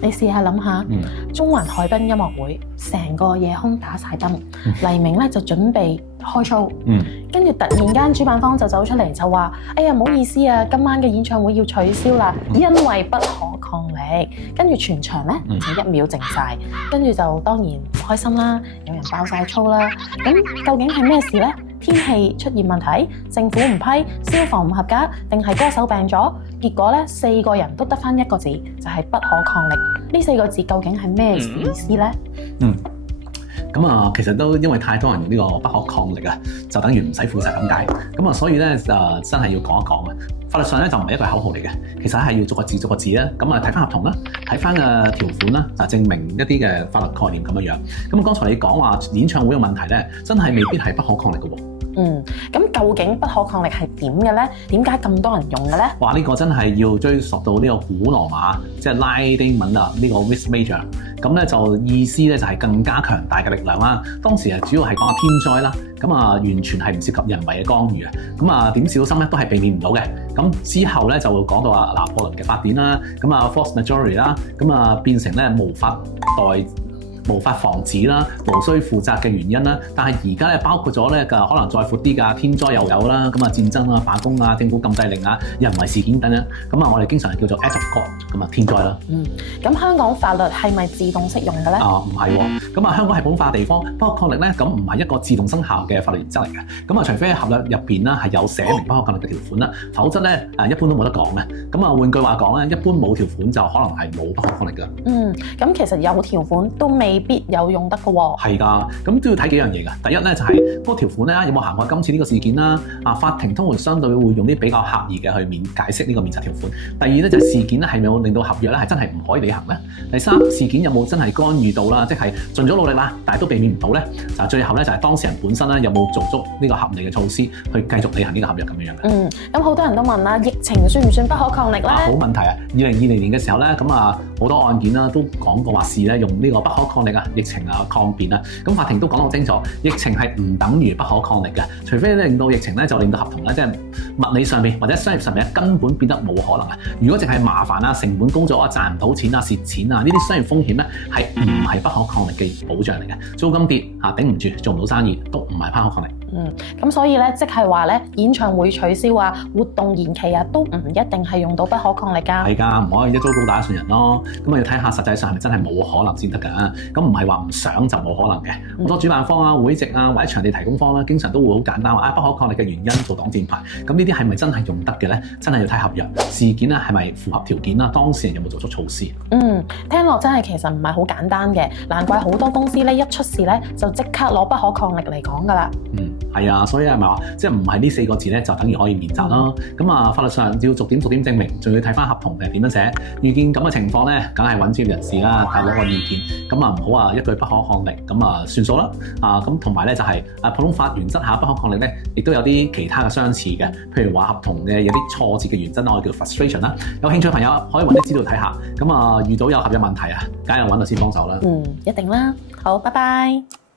你試下諗下，中環海濱音樂會成個夜空打晒燈，黎明咧就準備開 show，跟住突然間主辦方就走出嚟就話：哎呀，唔好意思啊，今晚嘅演唱會要取消啦，因為不可抗力。跟住全場咧就一秒靜晒，跟住就當然唔開心啦，有人爆晒粗啦。咁究竟係咩事呢？天氣出現問題，政府唔批，消防唔合格，定係歌手病咗？結果咧4個人都得返一個字，就係不可抗力。呢4個字究竟係咩意思呢？咁啊，其實都因為太多人用呢個不可抗力啊，就等於唔使負責咁解。咁啊，所以咧真係要講一講啊。法律上咧就唔係一個口號嚟嘅，其實係要逐個字逐個字啦。咁啊，睇翻合同啦，睇翻嘅條款啦，就證明一啲嘅法律概念咁樣樣。咁剛才你講話演唱會嘅問題咧，真係未必係不可抗力嘅喎。咁究竟不可抗力係點嘅咧？點解咁多人用嘅咧？哇！呢個真係要追溯到呢個古羅馬，即係拉丁文啊，呢個 vis major。咁咧就意思咧就係更加強大嘅力量啦。當時主要係講下天災啦，咁啊完全係唔涉及人為嘅干預啊。咁啊點小心咧都係避免唔到嘅。咁之後咧就會講到話拿破崙嘅法典啦，咁啊 force majeure 啦，咁啊變成咧無法防止啦，無需負責嘅原因啦。但係而家咧包括咗咧可能再闊啲㗎，天災又有啦，咁啊戰爭啊、罷工啊、政府禁制令啊、人為事件等等。咁啊我哋經常叫做 act of God， 咁啊天災啦。咁香港法律係咪自動適用嘅咧？唔係喎。咁啊香港係普通法地方，不可抗力咧咁唔係一個自動生效嘅法律原則嚟嘅。咁啊除非喺合約入邊啦係有寫明不可抗力嘅條款啦，否則咧一般都冇得講嘅。咁啊換句話講咧，一般冇條款就可能係冇不可抗力㗎。咁其實有條款都未必有用得嘅喎。係㗎，咁都要睇幾樣嘢㗎。第一咧就係嗰個條款咧有冇涵蓋今次呢個事件啦。法庭通常相對會用啲比較狹義嘅去解釋呢個免責條款。第二咧就係事件咧係咪有令到合約咧係真係唔可以履行咧？第三，事件有冇真係干預到啦？即係盡咗努力啦，但係都避免唔到咧。最後咧就係當事人本身咧有冇做足呢個合理嘅措施去繼續履行呢個合約咁樣嘅。咁好多人都問啦，疫情算唔算不可抗力咧？好問題啊！2020年嘅時候咧，咁啊好多案件啦都講過話事咧用呢個不可抗力啊、疫情啊抗辯啊，咁法庭都講得好清楚，疫情係唔等於不可抗力嘅，除非令到疫情咧就令到合同咧即係物理上面或者商業上面根本變得冇可能啊！如果淨係麻煩啊、成本高咗啊、賺唔到錢啊、蝕錢啊呢啲商業風險咧係唔係不可抗力嘅保障嚟嘅？租金跌頂唔住，做唔到生意都唔係不可抗力。咁所以咧，即係話咧，演唱會取消啊、活動延期啊，都唔一定係用到不可抗力㗎。係㗎，唔可以一刀刀打一船人咯。咁啊要睇下實際上係咪真係冇可能先得㗎。咁唔係話唔想就冇可能嘅。好多主辦方啊、會籍啊或者場地提供方啦，經常都會好簡單話不可抗力嘅原因做擋箭牌。咁呢啲係咪真係用得嘅咧？真係要睇合約事件咧係咪符合條件啦，當事人有冇做出措施。聽落真係其實唔係好簡單嘅，難怪好多公司咧一出事咧就即刻攞不可抗力嚟講㗎啦。係啊，所以係咪話即係唔係呢4個字咧就等於可以免責啦？咁法律上要逐點證明，仲要睇翻合同係點樣寫。遇見咁嘅情況咧，梗係揾專業人士啦，睇攞個意見。咁唔好話一句不可抗力咁算數啦。咁同埋咧就係普通法原則下不可抗力咧，亦都有啲其他嘅相似嘅，譬如話合同嘅有啲挫折嘅原則，我哋叫 frustration 啦。有興趣嘅朋友可以揾啲資料睇下。咁遇到有合約問題啊，梗係揾律師幫手啦。一定啦。好，拜拜。